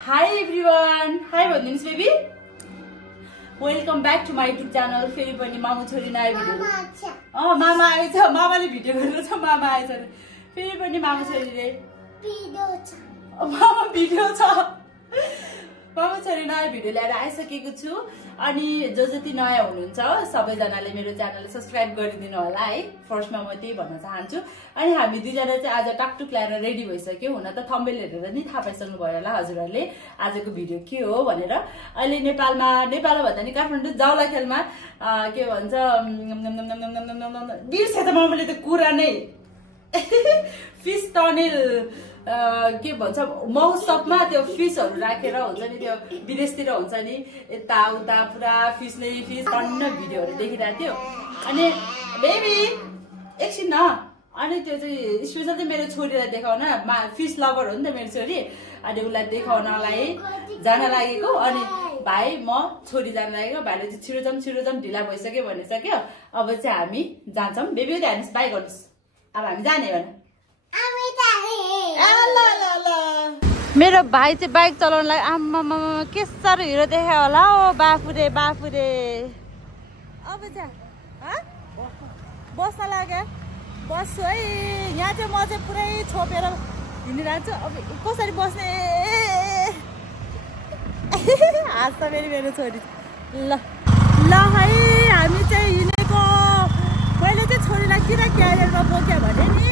Hi everyone! Hi Vandins baby! Welcome back to my YouTube channel. फेरि पनि मामु छोरी नयाँ भिडियो मामा आएछ मामाले भिडियो गर्दैछ मामा आएछ फेरि पनि मामु छोरीले मामा भिडियो छ मामु छोरी नयाँ भिडियो ल्याएर आइसकेको छु अनि जति नयाँ हुनुहुन्छ सबैजनाले मेरो च्यानललाई सब्स्क्राइब गरिदिनु होला है फर्स्टमा म त्यही भन्न चाहन्छु अनि हामी दुईजना चाहिँ आज टाकटुक ल्याएर रेडी भइसक्यो हुन त थम्बनेल हेरेर नि थाहा पाइसक्नु भयो होला हजुरहरुले आजको भिडियो के हो भनेर अहिले नेपालमा भन्दा नि काठमाडौँ जाउलाखेलमा के भन्छ बिर्से त मम्मीले त कुरा नै फिश टनेल के भन्छ महोत्सवमा त्यो फिशहरु राखेर हुन्छ नि त्यो विदेशतिर हुन्छ नि यता उता पुरा फिश नै फिश टन्न भिडियोहरु देखिरहेको थियो अनि बेबी एकछिन न अनि त्यो चाहिँ स्पेशल चाहिँ मेरो छोरीलाई देखाउन फिश लभर हो नि त मेरो छोरी अनि उलाई देखाउनलाई जान लागेको अनि भाइ म छोरी जान लागेको भाइले चाहिँ छिटो जाम ढिला भइसक्यो भनिसक्यो अब चाहिँ हामी जान्छौं बेबी त हामी बाइ गर्नुस् अब हामी जाने भने मेरो भाइ चाहिँ बाइक चलाउनलाई आम्मामा के साह्रो हिरो देखायो होला ओ बाफुरे अब चाहिँ बस्न लाग्यो बस्छु है यहाँ चाहिँ म चाहिँ पुरै छोपेर हिँडिरहन्छु अब कसरी बस्ने हाँस त मेरो छोरी ल है हामी चाहिँ हिँडेको मैले चाहिँ छोरीलाई किन क्यारियरमा बोक्यो भने नि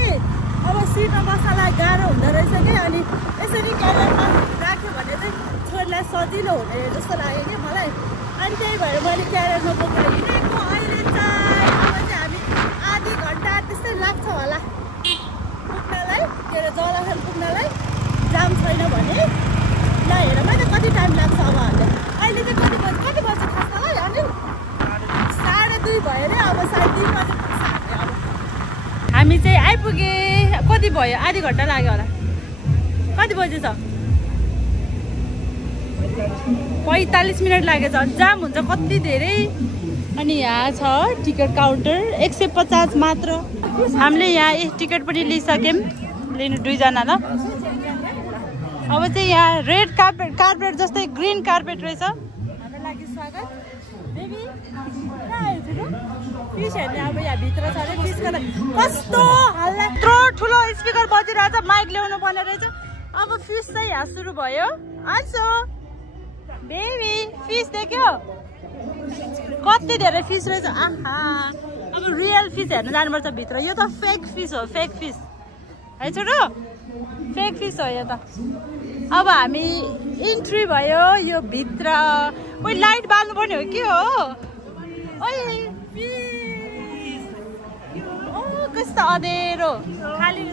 अब सिटमा बस्नलाई गाह्रो हुँदो रहेछ कि अनि यसरी क्यारियरमा राख्यो भने चाहिँ छोरीलाई सजिलो हुने जस्तो लाग्यो कि मलाई अनि त्यही भएर मैले क्यारियरमा बोकेर हिँडेको अहिले चाहिँ अब चाहिँ हामी आधी घन्टा त्यस्तै लाग्छ होला पुग्नलाई के अरे जलाखेल पुग्नलाई जाम छैन भने ल हेर मैले कति टाइम लाग्छ अब हामीले अहिले चाहिँ कति बज्छ खास मलाई अनि 2:30 भयो अरे अब 3:30 बजे पुग्छ अब हामी चाहिँ आइपुगे कति भयो आधी घन्टा लाग्यो होला कति बजे छ 45 मिनट लागेछ जाम हुन्छ कति धेरै अनि यहाँ छ टिकट काउन्टर 150 मात्र हामीले यहाँ टिकट पनि लिइसक्यौँ लिनु दुईजना ल अब चाहिँ यहाँ रेड कार्पेट जस्तै ग्रीन कार्पेट रहेछ हाम्रो लागि स्वागत बेबी फिस हेर्ने अब यहाँ भित्र छ अरे फिसको कस्तो हल्ला यत्रो ठुलो स्पिकर बजिरहेछ माइक ल्याउनु पर्ने रहेछ अब फिस चाहिँ यहाँ सुरु भयो आजो बेबी फिस देख्यो कति धेरै फिस रहेछ आहा अब रियल फिस हेर्न जानुपर्छ भित्र यो त फेक फिस हो फेक फिस है छोटो फेक फिस हो यो त अब हामी इन्ट्री भयो यो भित्र ओइ लाइट बाल्नुपर्ने हो के हो ओइ फिस ओ कस्तो अँधेरो खाली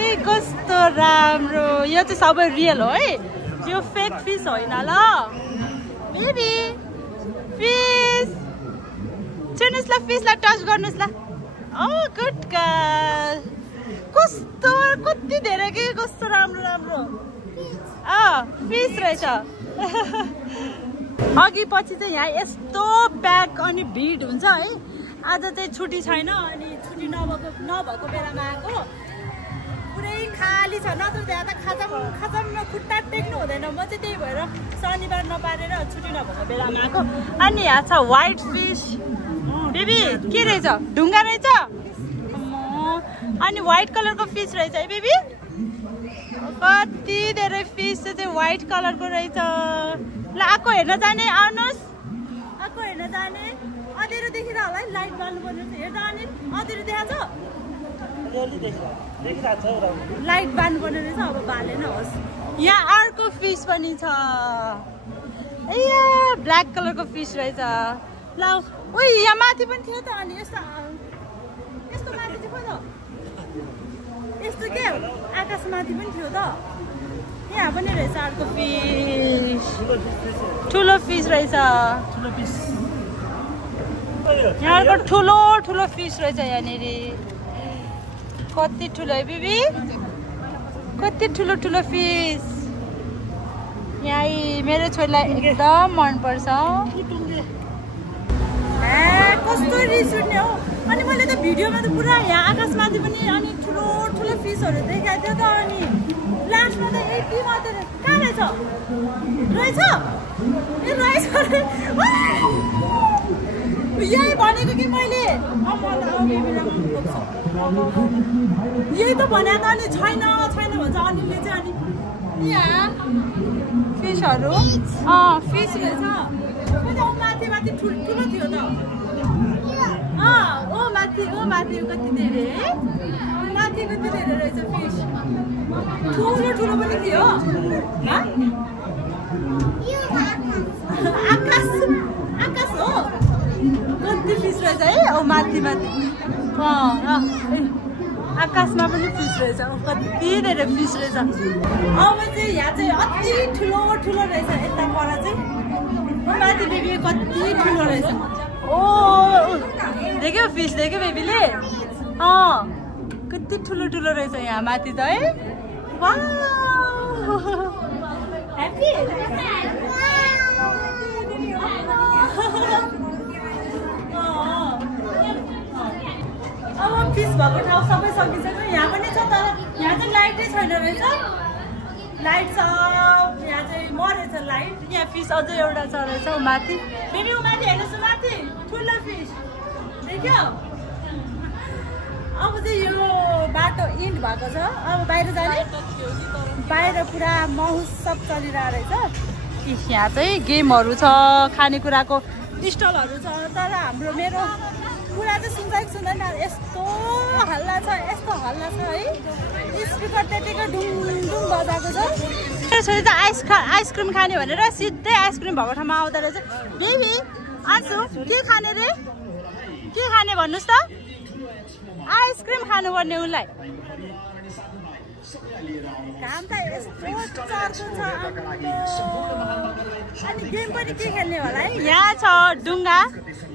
ए कस्तो राम्रो यो चाहिँ सबै रियल हो है यो फेक फिस होइन ल बेबी फिस छुनुस् ल फिसलाई टच गर्नुस् ल ओ गुड गर्ल कस्तो कति धेरै के कस्तो राम्रो फिस रहेछ अघि पछि चाहिँ यहाँ यस्तो प्याक अनि भिड हुन्छ है आज चाहिँ छुट्टी छैन अनि छुट्टी नभएको बेलामा आएको पुरै खाली छ नत्र त्यहाँ त खाजाममा खुट्टा टेक्नु हुँदैन म चाहिँ त्यही भएर शनिबार नपारेर छुट्टी नभएको बेलामा आएको अनि यहाँ छ व्हाइट फिस बेबी के रहेछ ढुङ्गा रहेछ अनि व्हाइट कलरको फिस रहेछ है बेबी कति धेरै फिस चाहिँ व्हाइट कलरको रहेछ ल आएको हेर्न जाने आउनुहोस् आएको हेर्न जाने अँधेरो देखिरह होला है लाइट बाल्नु पर्ने हेर्दा अनि अँधेरो देखाएको छ लाइट बाल्नु पर्ने रहेछ अब बालेन होस् यहाँ अर्को फिस पनि छ ए ब्ल्याक कलरको फिस रहेछ ल ओइ यहाँ माथि पनि थियो त अनि यस्तो माथि चाहिँ पो त यस्तो के आकाशमाथि पनि थियो त यहाँ पनि रहेछ अर्को फिस ठुलो फिस रहेछ यहाँ अर्को ठुलो फिस रहेछ यहाँनिर कति ठुलो है बेबी कति ठुलो फिस यहाँ मेरो छोरीलाई एकदम मनपर्छ कस्तो रिस उठ्ने हो अनि मैले त भिडियोमा त पुरा यहाँ आकाशमाथि पनि अनि ठुलो फिसहरू देखाइदियो त अनि लास्टमा त 80 मात्रै कहाँ रहेछ रहेछ ए रहेछ यही भनेको कि मैले यही त भने त अनि छैन छैन भन्छ अनिलले चाहिँ अनि यहाँ फिसहरू फिस रहेछ माथि माथि ठुल्ठुलो थियो त ओ माथि कति धेरै माथि कति धेरै रहेछ फिस ठुलो ठुलो पनि थियो आकाश आकाश हो कति फिस रहेछ है ओ माथि माथि आकाशमा पनि फिस रहेछ कति धेरै फिस रहेछ अब चाहिँ यहाँ चाहिँ अति ठुलो ठुलो रहेछ यता पर चाहिँ माथि बेबी कति ठुलो रहेछ ओ देख्यो फिस देख्यो बेबीले कति ठुलो ठुलो रहेछ यहाँ माथि त है ह्याप्पी अब फिस भएको ठाउँ सबै सकिसक्यो यहाँ पनि छ तर यहाँ चाहिँ लाइटै छैन रहेछ लाइट छ यहाँ चाहिँ मरेछ लाइट यहाँ फिस अझै एउटा छ रहेछ माथि बेबी माथि हेर्नुहोस् माथि ठुलो फिस देख्यो अब चाहिँ यो बाटो इन्ड भएको छ अब बाहिर जाने बाहिर पुरा महोत्सव चलिरहेको रहेछ यहाँ चाहिँ गेमहरू छ खानेकुराको स्टलहरू छ तर मेरो कुरा चाहिँ सुन्दैन यस्तो हल्ला छ है स्पिकर त्यतिकै डुङ डुङ बजाएको छ छोरी त आइसक्रिम खाने भनेर सिधै आइसक्रिम भएको ठाउँमा आउँदा रहेछ बेबी आन्सु के खाने रे के खाने भन्नुहोस् त आइसक्रिम खानुपर्ने उसलाई घाम त यस्तो चर्को छ अनि गेम पनि के खेल्ने होला है यहाँ छ डुङ्गा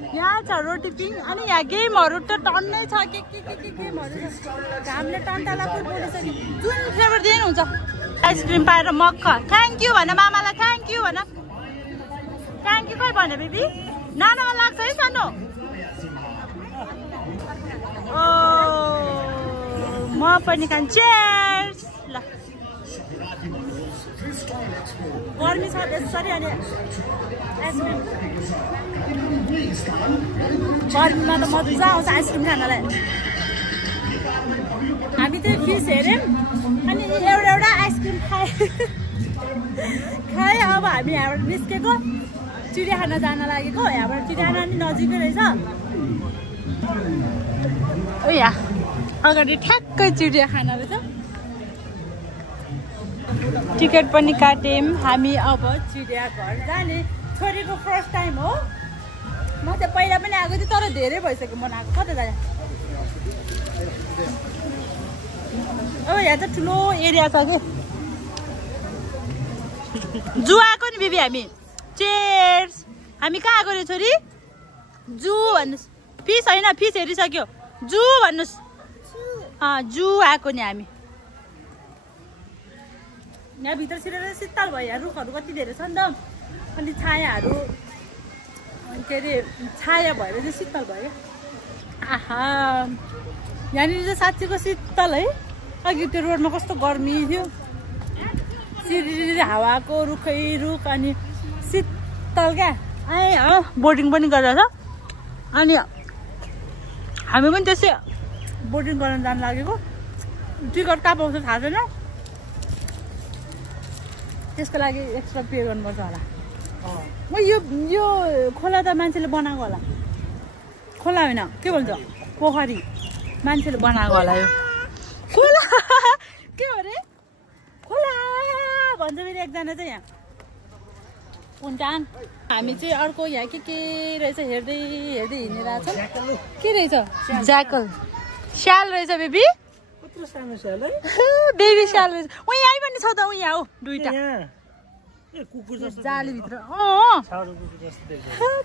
यहाँ छ रोटी पिङ अनि यहाँ गेमहरू त टन्नै छ के गेमहरू छ घामले टन्टाला पनि बोलिसक्यो जुन फ्लेभर दिए हुन्छ आइसक्रिम पाएर मक्ख थ्याङ्क यू भन मामालाई थ्याङ्क यू भन थ्याङ्क यू खै भने बेबी नानामा लाग्छ है सानो ओ म पनि खान्छु चेयर्स ल गर्मी छ त्यसरी अनि आइसक्रिम गर्मीमा त मजा आउँछ आइसक्रिम खानलाई हामी चाहिँ फिस हेऱ्यौँ अनि एउटा आइसक्रिम खाएँ अब हामी यहाँबाट निस्केको चिडियाखाना जान लागेको यहाँबाट चिडियाखाना नि नजिकै रहेछ ओ यहाँ अगाडि ठ्याक्कै चिडियाखाना रहेछ टिकट पनि काट्यौँ हामी अब चिडियाघर जाने छोरीको फर्स्ट टाइम हो म त पहिला पनि आएको थिएँ तर धेरै भइसक्यो म आएको कता जाने अब यहाँ त ठुलो एरिया छ कि जू आएको नि बेबी हामी चेयर्स हामी कहाँ आएको रे छोरी जू भन्नुहोस् फिस होइन फिस हेरिसक्यो जू भन्नुहोस् जू आएको नि हामी यहाँ भित्र छिरेर शीतल भयो यहाँ रुखहरू कति धेरै छ नि त अनि छायाहरू के अरे छाया भएर चाहिँ शीतल भयो आहा यहाँनिर चाहिँ साँच्चीको शीतल है अघि त्यो रोडमा कस्तो गर्मी थियो सिरिरी हावाको रुखै रुख अनि शीतल क्या आए हो बोर्डिङ पनि गरेर अनि हामी पनि त्यसै बोर्डिङ गर्न जानु लागेको टिकट कहाँ पाउँछ थाहा छैन त्यसको लागि एक्स्ट्रा पे गर्नुपर्छ होला यो खोला त मान्छेले बनाएको होला खोला होइन के भन्छ पोखरी मान्छेले बनाएको होला यो खोला के हो अरे खोला भन्छ फेरि एकजना चाहिँ यहाँ पुन्टाङ हामी चाहिँ अर्को यहाँ के रहेछ हेर्दै हेर्दै हिँडिरहेको छ के रहेछ ज्याकल स्याल रहेछ बेबी बेबी स्याल रहेछ यहीँ पनि छ त यहाँ हो दुईटा जालीभित्र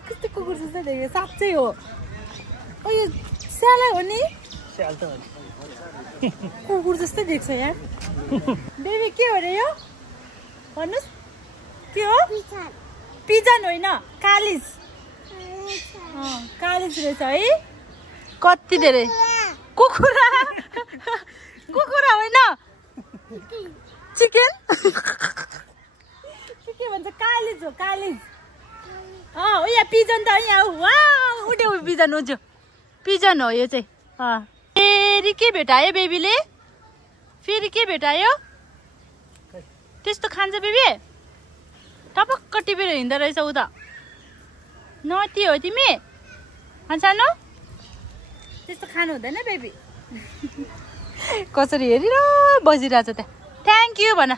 कस्तो कुकुर जस्तो देख्यो साँच्चै हो यो स्यालै हो नि कुकुर जस्तै देख्छ यहाँ बेबी के हो रे यो भन्नुहोस् के हो पिजन होइन कालिज कालिज रहेछ है कति धेरै कुखुरा कुकुरा होइन चिकन के भन्छ कालिज हो कालिज हो यहाँ पिजन त यहाँ वाउ उठ्यो पिजन उठ्यो पिजन हो यो चाहिँ फेरि के भेटायो बेबीले फेरि के भेटायो त्यस्तो खान्छ बेबी टपक्क टिपेर हिँड्दो रहेछ उ त नटी हो तिमी सानो त्यस्तो खानु हुँदैन बेबी कसरी हेरेर बसिरहेछ त्यहाँ थ्याङ्क यू भन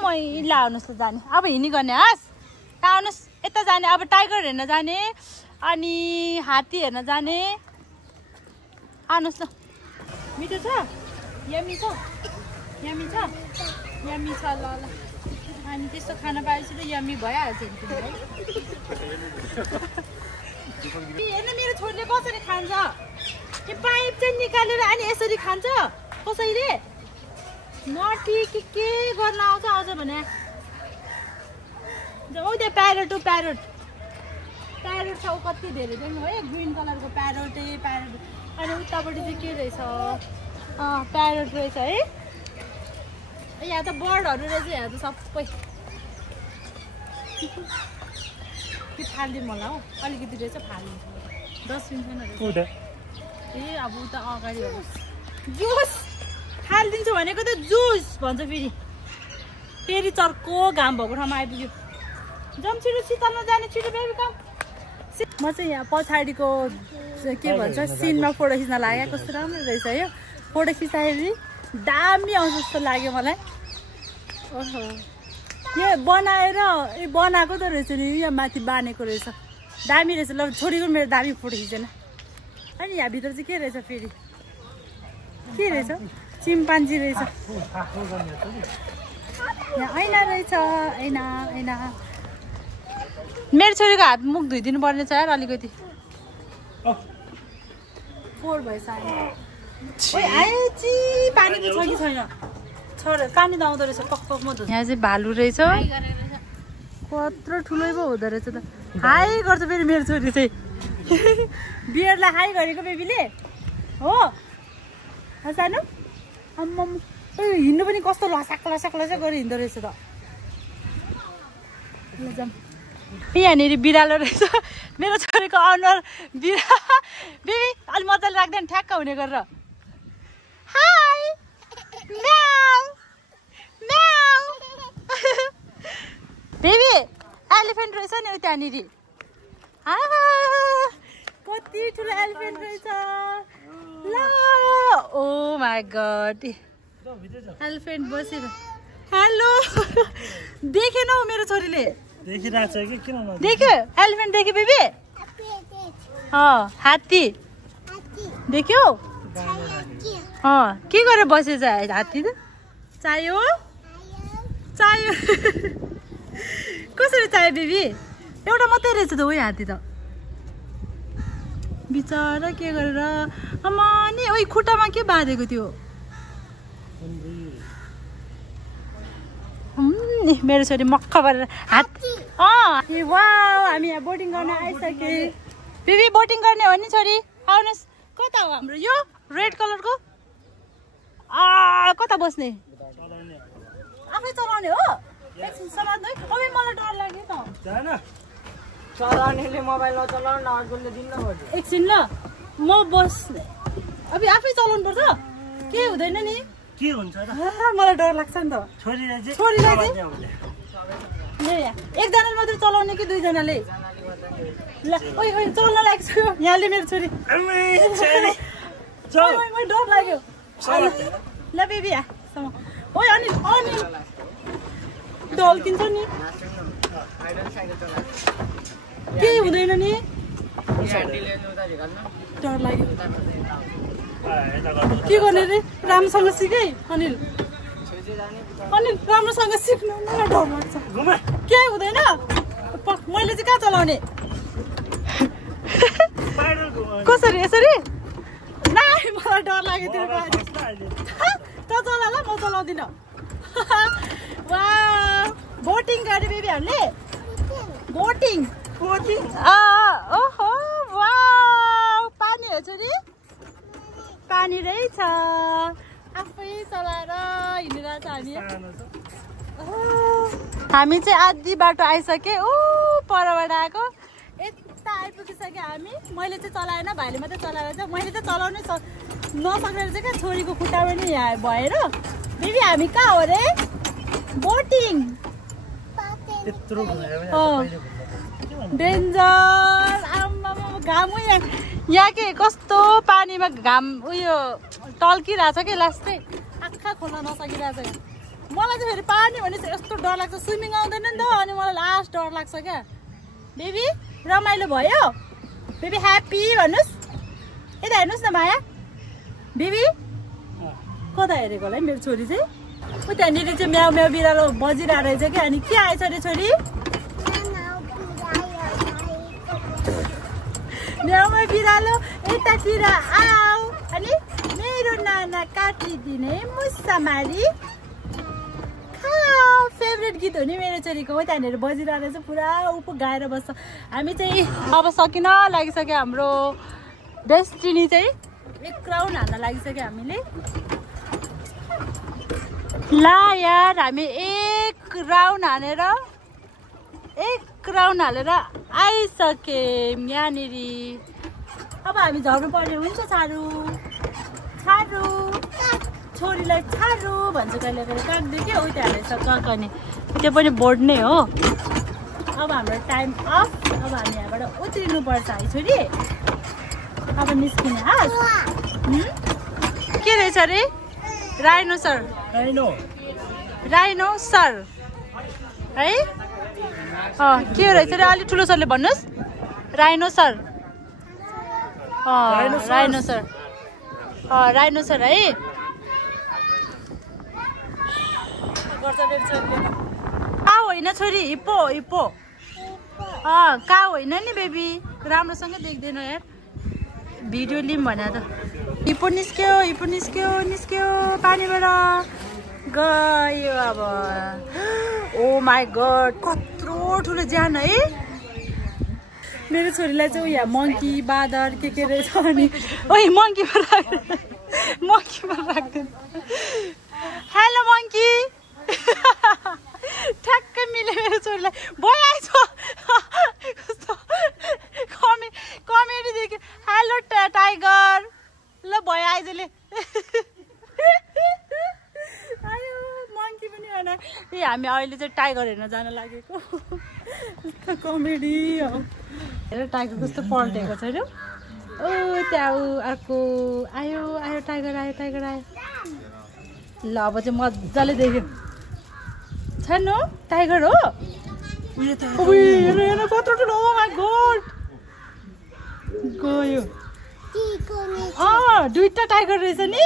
मैला आउनुहोस् त जाने अब हिँडी गर्ने हस् आउनुहोस् यता जाने अब टाइगर हेर्न जाने अनि हात्ती हेर्न जाने आउनुहोस् न मिठो छ यम्मी छ यम्मी छ यम्मी छ ल ल अनि त्यस्तो खाना पाएपछि त यम्मी भइहाल्छ हेर्न मेरो छोरीले कसरी खान्छ यो पाइप चाहिँ निकालेर अनि यसरी खान्छ कसैले नटी के गर्न आउँछ भने औ त्यहाँ प्यारोट प्यारोट प्यारोट छ कति धेरै देख्नु है ग्रिन कलरको प्यारोटै प्यारोट अनि उतापट्टि चाहिँ के रहेछ प्यारोट रहेछ है यहाँ त बर्डहरू रहेछ यहाँ त सबै के फालिदिउँ होला हौ अलिकति रहेछ फालिदिन्छ डस्टबिन छैन रहेछ ए अब उता अगाडि हो जुस फालिदिन्छु भनेको त जुस भन्छ फेरि फेरि चर्को घाम भएको ठाउँमा आइपुग्यो जाउँ छिटो शीतलमा जाने छिटो बेबी काम म चाहिँ यहाँ पछाडिको के भन्छ सिनमा फोटो खिच्न लाग्यो कस्तो राम्रो रहेछ यो फोटो खिचाएपछि दामी आउँछ जस्तो लाग्यो मलाई ओहो यो बनाएर बनाएको त रहेछ नि यहाँ माथि बानेको रहेछ दामी रहेछ ल छोरीको मेरो दामी फोटो खिचेन अनि यहाँभित्र चाहिँ के रहेछ फेरि के रहेछ चिम्पान्जी रहेछ यहाँ ऐना रहेछ ऐना ऐना मेरो छोरीको हात मुख धोइदिनु पर्ने छ यार अलिकति फोहोर भएछ पानी त छ कि छैन पानी त आउँदो रहेछ पक पक म धुन्छु यहाँ चाहिँ भालु रहेछ कत्रो ठुलै पो हुँदो रहेछ त हाई गर्छ फेरि मेरो छोरी चाहिँ बियरलाई हाई गरेको बेबीले हो सानो आम्म हिँड्नु पनि कस्तो लसाक लसाक लसाक गरेर हिँड्दो रहेछ त यहाँनिर बिरालो रहेछ मेरो छोरीको अनुहार बेबी अलि मजाले राख्दैन ठ्याक्क हुने गरेर हाई म्याउ म्याउ बेबी एलिफेन्ट रहेछ नि त्यहाँनिर कति ठुलो एलिफेन्ट रहेछ ल ओ माई गड एलिफेन्ट बसेर हेलो देखेन हौ मेरो छोरीले देखिरहेछ कि किन देख्यो एलिफेन्ट देख्यो बेबी हात्ती देख्यो के गरेर बसेछ हात्ती त चाहियो चाहियो कसरी चाहियो बेबी एउटा मात्रै रहेछ त हो हात्ती त बिचरा के गरेर आमा नि ओइ खुट्टामा के बाँधेको थियो मेरो छोरी मक्ख गरेर हात वाउ हामी यहाँ बोटिङ गर्न आइसके बेबी बोटिङ गर्ने हो नि छोरी आउनुहोस् कता हो हाम्रो यो रेड कलरको कता बस्ने आफै चलाउने हो एकछिन समात्नु है अब मलाई डर लाग्यो त चलाउनेले मोबाइल नचलाउनु न अर्कोले दिन्न पर्छ एकछिन ल म बस्ने अब आफै चलाउनु पर्छ के हुँदैन नि के हुन्छ र मलाई डर लाग्छ नि त छोरीलाई एकजनाले मात्रै चलाउने कि दुईजनाले ल ओइ ओइ चल्न लाग्छ यहाँले मेरो छोरी डर लाग्यो ल बेबी ओइ अनि अनि ढल्किन्छ नि केही हुँदैन नि डर लाग्यो के गर्ने रे राम्रोसँग सिकै अनिल अनिल राम्रोसँग सिक्नु मलाई डर लाग्छ केही हुँदैन मैले चाहिँ कहाँ चलाउने कसरी यसरी नाइ मलाई डर लाग्यो त्यो त चला ल म चलाउँदिनँ वा बोटिङ गरे बेबी हामीले बोटिङ बोटिङ ओहो वा पानी हो छोरी पानी रहेछ आफै चलाएर हिँडिरहेछ हामी चाहिँ आधी बाटो आइसके ऊ परबाट आएको यता आइपुगिसक्यो हामी मैले चाहिँ चलाएन भाइले मात्रै चलाएर चाहिँ मैले चाहिँ चलाउनै नसकेर चाहिँ क्या छोरीको खुट्टा पनि यहाँ भएर दिदी हामी कहाँ हो रे बोटिङ डेन्जर आम्मा घाम यहाँ के कस्तो पानीमा घाम उयो टल्किरहेछ कि लास्टै आँखा खोल्न नसकिरहेछ मलाई चाहिँ फेरि पानी भने चाहिँ यस्तो डर लाग्छ स्विमिङ आउँदैन नि त अनि मलाई लास्ट डर लाग्छ क्या बेबी रमाइलो भयो बेबी ह्याप्पी भन्नुहोस् यता हेर्नुहोस् न माया बेबी कता हेरेको होला है मेरो छोरी चाहिँ ऊ त्यहाँनिर चाहिँ म्याउ म्याउ बिरालो बजिरहेको रहेछ क्या अनि के आएछ अरे छोरी म्याउमा बिरालो यतातिर आऊ अनि मेरो नाना काटिदिने मुसा मारी फेभरेट गीत हो नि मेरो छोरीको हो त्यहाँनिर बजिरहेको रहेछ पुरा उप गाएर बस्छ हामी चाहिँ अब सकिन लागिसक्यो हाम्रो डेस्टिनी चाहिँ एक राउन्ड हान्न लागिसक्यो हामीले ला यार हामी एक राउन्ड हालेर आइसक्यौँ यहाँनिर अब हामी झर्नु पर्ने हुन्छ छाडु छोरीलाई छाडु भन्छ कहिले कहिले काट्दै के उयो हालेछ काक्ने त्यो पनि बोर्ड नै हो अब हाम्रो टाइम अफ अब हामी यहाँबाट उत्रिनुपर्छ है छोरी अब निस्किने हस् के रहेछ अरे राइनो सर है के रहेछ अरे अलिक ठुलो सरले भन्नुहोस् राइनो सर है कहाँ होइन छोरी हिप्पो कहाँ होइन नि बेबी राम्रोसँग देख्दैन यार भिडियो लिऊँ भने त हिप्पो निस्क्यो पानीबाट गयो अब ओ माई गड कत्रो ठुलो ज्यान है मेरो छोरीलाई चाहिँ यहाँ मङ्की बाँदर के रहेछ अनि ओइ मङ्कीमा राख्दैन हेलो मङ्की ठ्याक्कै मिल्यो मेरो छोरीलाई भइआएछ कस्तो कमेडी देख्यो हेलो टाइगर ल भयो आइजले आयो मङ्की पनि होइन ए हामी अहिले चाहिँ टाइगर हेर्न जान लागेको कस्तो कमेडी हो हेर टाइगर कस्तो पल्टेको छ अरे ओ त्यहाँ अर्को आयो टाइगर आयो ल अब चाहिँ मजाले देख्यो छैन टाइगर हो हेर कत्रो ठुलो ओ माई गड गयो दुईटा टाइगर रहेछ नि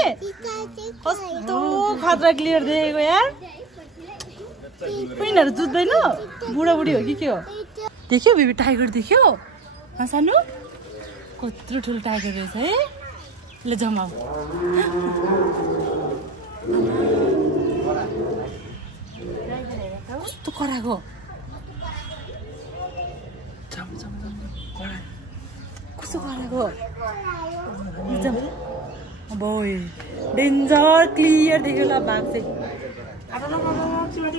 कस्तो खतरा क्लियर देखेको यार यिनीहरू जुत्दैन बुढाबुढी हो कि के हो देख्यो बेबी टाइगर देख्यो सानो कत्रो ठुलो टाइगर रहेछ है ल जमाऊ कस्तो कराएको कस्तो कराएको डेन्जर क्लियर देख्यो ल भाग चाहिँ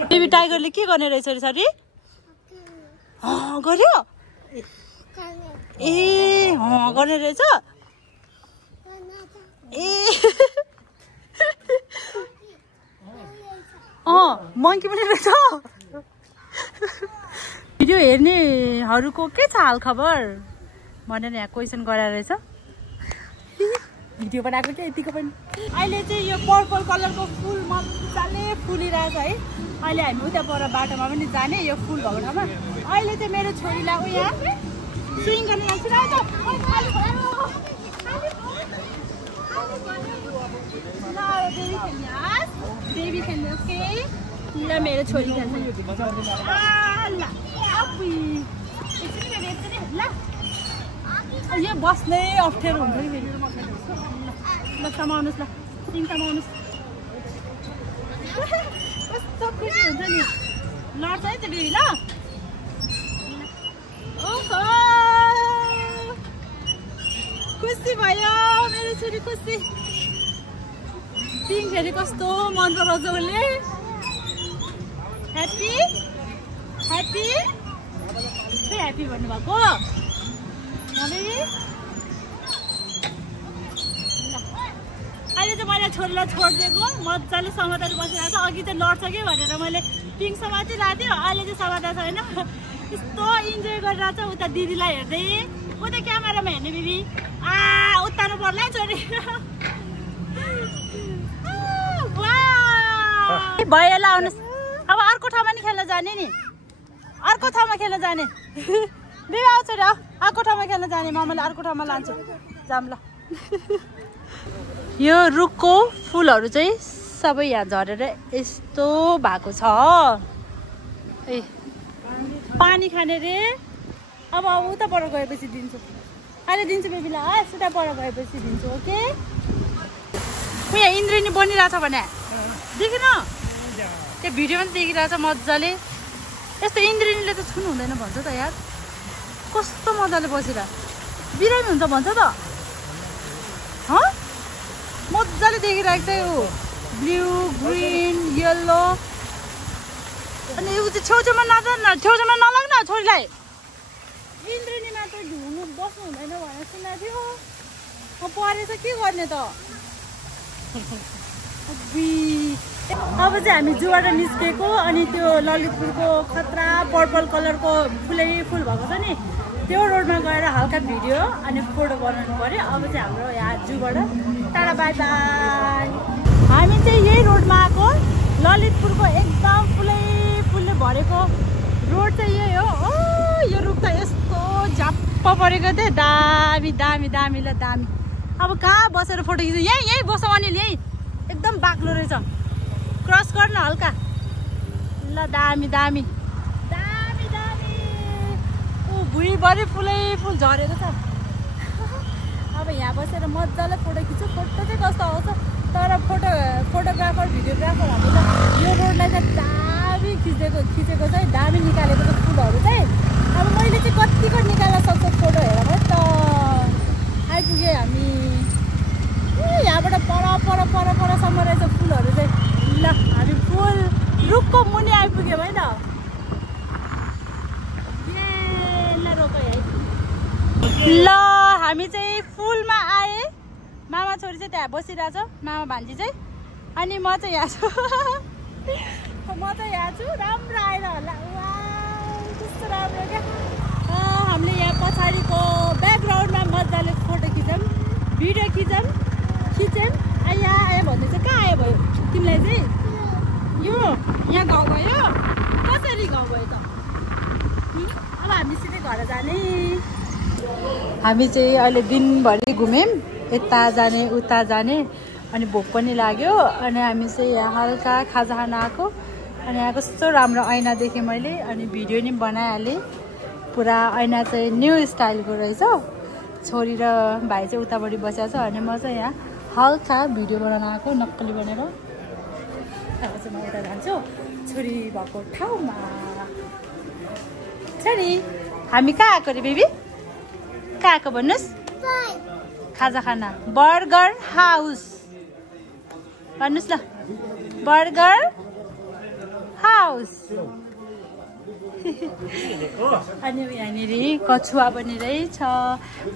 बेबी टाइगरले के गर्ने रहेछ अरे सरी गर्यो ए गर्ने रहेछ ए मङ्की पनि रहेछ भिडियो हेर्नेहरूको के छ हाल खबर भनेर यहाँ क्वेसन गराएर रहेछ भिडियो बनाएको क्या यतिको पनि अहिले चाहिँ यो पर्पल कलरको फुल मजाले फुलिरहेछ है अहिले हामी उता पर बाटोमा पनि जाने यो फुल भएको ठाउँमा अहिले चाहिँ मेरो छोरीलाई ऊ यहाँ स्विङ गर्न लाग्छ बेबी खेल्ने ओके ल मेरो छोरी खेल्छ यो बस्नै अप्ठ्यारो हुन्छ कि फेरि ल समाउनुहोस् ल तिन समाउनुहोस् कस्तो खुसी हुन्छ नि लड्छ है त बेबी ल खुसी खुसी भयो मेरो छोरी खुसी पिङ्क हेरी कस्तो मन पराउँछ उसले ह्याप्पी ह्याप्पी खै ह्याप्पी भन्नुभएको अहिले चाहिँ मैले छोरीलाई छोडिदिएको मजाले समातेर बसिरहेको छ अघि चाहिँ लड्छ कि भनेर मैले पिङ्क समातिरहेको थियो अहिले चाहिँ समातेको छैन यस्तो इन्जोय गरिरहेको छ उता दिदीलाई हेर्दै उता क्यामेरामा हेर्ने बिबी उत्तानु पर्ला छोरी भैयालाई आउनुहोस् अब अर्को ठाउँमा नि खेल्न जाने नि अर्को ठाउँमा खेल्न जाने बिबी आउँछ रे अर्को ठाउँमा खेल्न जाने मामाले अर्को ठाउँमा लान्छु जाम ल यो रुखको फुलहरू चाहिँ सबै यहाँ झरेर यस्तो भएको छ ए पानी खाने रे अब उता पर गएपछि दिन्छु अहिले दिन्छु बेबीलाई उता पर गएपछि दिन्छु ओके यहाँ इन्द्रेणी बनिरहेछ भने देखेन त्यो भिडियोमा पनि देखिरहेछ मजाले यस्तो इन्द्रेणीले त छुनु हुँदैन भन्छ त यार कस्तो मजाले बसिरह बिरामी हुन्छ भन्छ त मजाले देखिरहेको छ यो ब्लू ग्रिन येल्लो अनि ऊ चाहिँ छेउछेउमा छेउछेउमा नलाग्न छोरीलाई इन्द्रेणीमा त झुल्नु बस्नु हुँदैन भनेर सुनेको थियो परेछ के गर्ने त अब चाहिँ हामी जूबाट निस्केको अनि त्यो ललितपुरको खतरा पर्पल कलरको फुलै फुल भएको छ नि त्यो रोडमा गएर हल्का भिडियो अनि फोटो बनाउनु पर्यो अब चाहिँ हाम्रो यहाँ जूबाट टाढा बाई बाई हामी चाहिँ यही रोडमा आएको ललितपुरको एकदम फुलै फुलले भरेको रोड चाहिँ यही हो यो रुख त यस्तो झ्याप्प परेको थियो दामी दामी दामी ल दामी अब कहाँ बसेर फोटो खिच्नु यही बसौँ अनि यही एकदम बाक्लो रहेछ क्रस गर्न हल्का ल दामी दामी दामी दामी भुइँभरि फुलै फुल झरेको छ अब यहाँ बसेर मजाले फोटो खिच्छु फोटो चाहिँ कस्तो आउँछ तर फोटोग्राफर भिडियोग्राफरहरूले त यो रोडलाई चाहिँ दामी खिचेको चाहिँ दामी निकालेको छ फुलहरू चाहिँ अब मैले चाहिँ कतिको निकाल्न सक्छु फोटो हेरेर त आइपुगेँ हामी यहाँबाट परसम्म रहेछ फुलहरू चाहिँ ल हामी फुल रुखको मुनि आइपुग्यौँ है त ल हामी चाहिँ फुलमा आए मामा छोरी चाहिँ त्यहाँ बसिरहेछ मामा भान्जी चाहिँ अनि म चाहिँ यहाँ छु राम्रो आएर होला कस्तो राम्रो क्या हामीले यहाँ पछाडिको ब्याकग्राउन्डमा मजाले फोटो खिचौँ भिडियो खिचौँ यहाँ आयो भन्दै चाहिँ कहाँ आयो भयो तिमीलाई चाहिँ यो यहाँ गाउँ भयो कसरी गाउँ भयो त अब हामी सिधै घर जाने हामी चाहिँ अहिले दिनभरि घुम्यौँ यता जाने उता जाने अनि भोक पनि लाग्यो अनि हामी चाहिँ यहाँ हल्का खाजा खान आएको अनि यहाँ कस्तो राम्रो ऐना देखेँ मैले अनि भिडियो नि बनाइहालेँ पुरा ऐना चाहिँ न्यू स्टाइलको रहेछ छोरी र भाइ चाहिँ उतापट्टि बसेको छ अनि म चाहिँ यहाँ हल्का भिडियो बनाउन आएको नक्कली बनेर अब चाहिँ म उता जान्छु छोरी भएको ठाउँमा छोरी हामी कहाँ आएको रे बेबी कहाँ आएको भन्नुहोस् खाजा खाना बर्गर हाउस भन्नुहोस् ल बर्गर हाउस अनि यहाँनिर कछुवा पनि रहेछ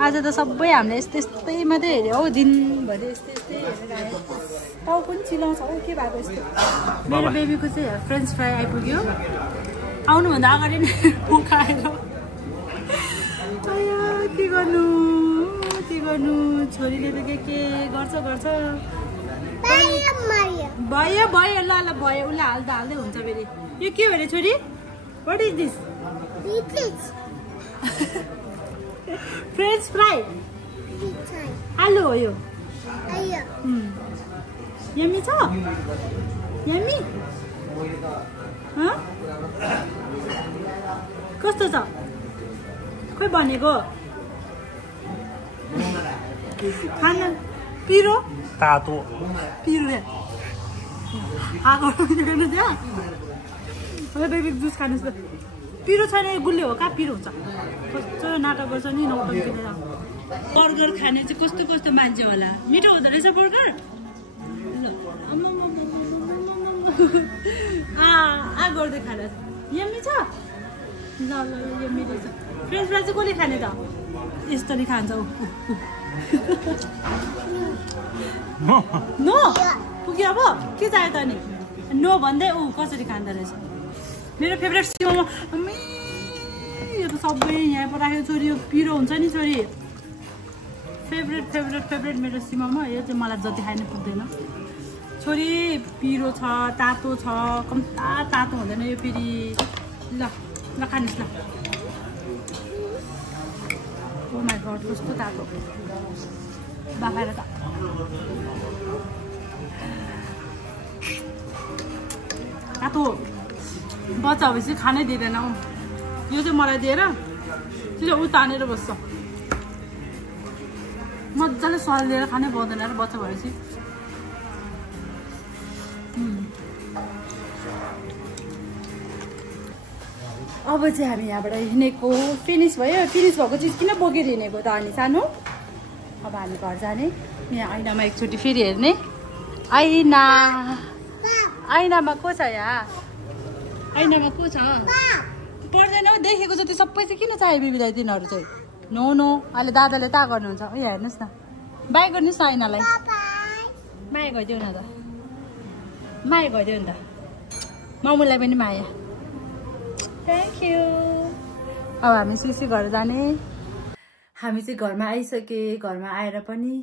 आज त सबै हामीले यस्तै मात्रै हेऱ्यो हौ दिनभरि यस्तै हेरेर आयो टाउ पनि चिलाउँछ हौ के भएको यस्तो मेरो बेबीको चाहिँ फ्रेन्च फ्राई आइपुग्यो आउनुभन्दा अगाडि नै खाएर के गर्नु छोरीले त के गर्छ भयो ल भयो उसले हाल्दै हुन्छ फेरि यो के हो अरे छोरी What is this? French fry. Hello, yo. Yummy छ? Yummy? कस्तो छ? खोइ भनेको? खाना पिरो? तातो. पिरो रे. आगो गर्नु त्यहाँ? बेबी जुस खानुहोस् त पिरो छैन यो गुलियो हो कहाँ पिरो हुन्छ कस्तो नाटक गर्छ नि नौटङ्की बर्गर खाने चाहिँ कस्तो कस्तो मान्छे होला मिठो हुँदो रहेछ बर्गर गर्दै खाना यम्मी छ ल ल यम्मी रहेछ फ्रेन्च फ्राई चाहिँ कसले खाने त यसरी खान्छ नो पुग्यो अब के चाहियो त नि नो भन्दै कसरी खाँदो रहेछ मेरो फेभरेट सिमोमो यो त सबै यहाँ पो राखेको छोरी यो पिरो हुन्छ नि छोरी फेभरेट मेरो सिमोमो यो चाहिँ मलाई जति खानु पुग्दैन छोरी पिरो छ तातो छ कम्ता तातो हुँदैन यो फेरि ल ल खानुहोस् ल ओ माई गड कस्तो तातो बाफाएर त तातो बच्चा भएपछि खानै दिँदैन यो चाहिँ मलाई दिएर त्यो ऊ तानेर बस्छ मजाले स्वाद लिएर खानै पाउँदैन र बच्चा भएपछि अब चाहिँ हामी यहाँबाट हिँडेको फिनिस भयो फिनिस भएको चिज किन बोकेर हिँडेको त अनि सानो अब हामी घर जाने यहाँ ऐनामा एकचोटि फेरि हेर्ने ऐनामा को छ यहाँ ऐनामा को छ पर्दैन देखेको जति सबै चाहिँ किन चाहियो बिबिलाई तिनीहरू चाहिँ नो अहिले दादाले ता गर्नुहुन्छ यहाँ हेर्नुहोस् न बाई गर्नुहोस् न ऐनालाई माया गरिदेऊ न त माया गरिदेऊ नि त मामुलाई पनि माया थ्याङ्क यू अब हामी सुसी घर जाने हामी चाहिँ घरमा आइसके घरमा आएर पनि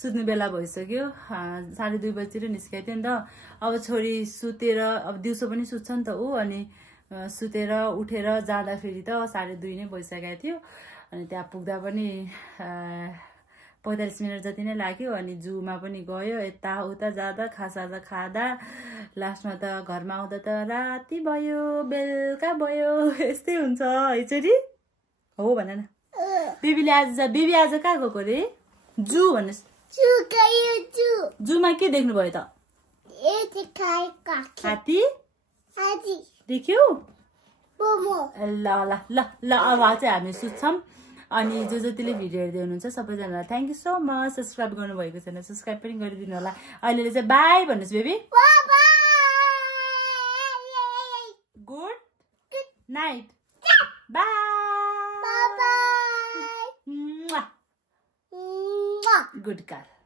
सुत्ने बेला भइसक्यो 2:30 बजीतिर निस्केको थियो नि त अब छोरी सुतेर अब दिउँसो पनि सुत्छ नि त ऊ अनि सुतेर उठेर जाँदाखेरि त 2:30 नै भइसकेको थियो अनि त्यहाँ पुग्दा पनि 45 मिनट जति नै लाग्यो अनि जूमा पनि गयो यताउता जाँदा खाजा खाँदा लास्टमा त घरमा आउँदा त राति भयो बेलुका भयो यस्तै हुन्छ है छोरी हो भन न बेबी आज कहाँ गएको रे जू भन्नुहोस् जूमा के देख्नु भयो त हात्ती देख्यौ ल अब चाहिँ हामी सुत्छौँ अनि जतिले भिडियो हेर्दै हुनुहुन्छ सबैजनालाई thank you so much subscribe गर्नुभएको छैन सब्सक्राइब पनि गरिदिनु होला अहिले चाहिँ बाई भन्नुहोस् baby good night by good girl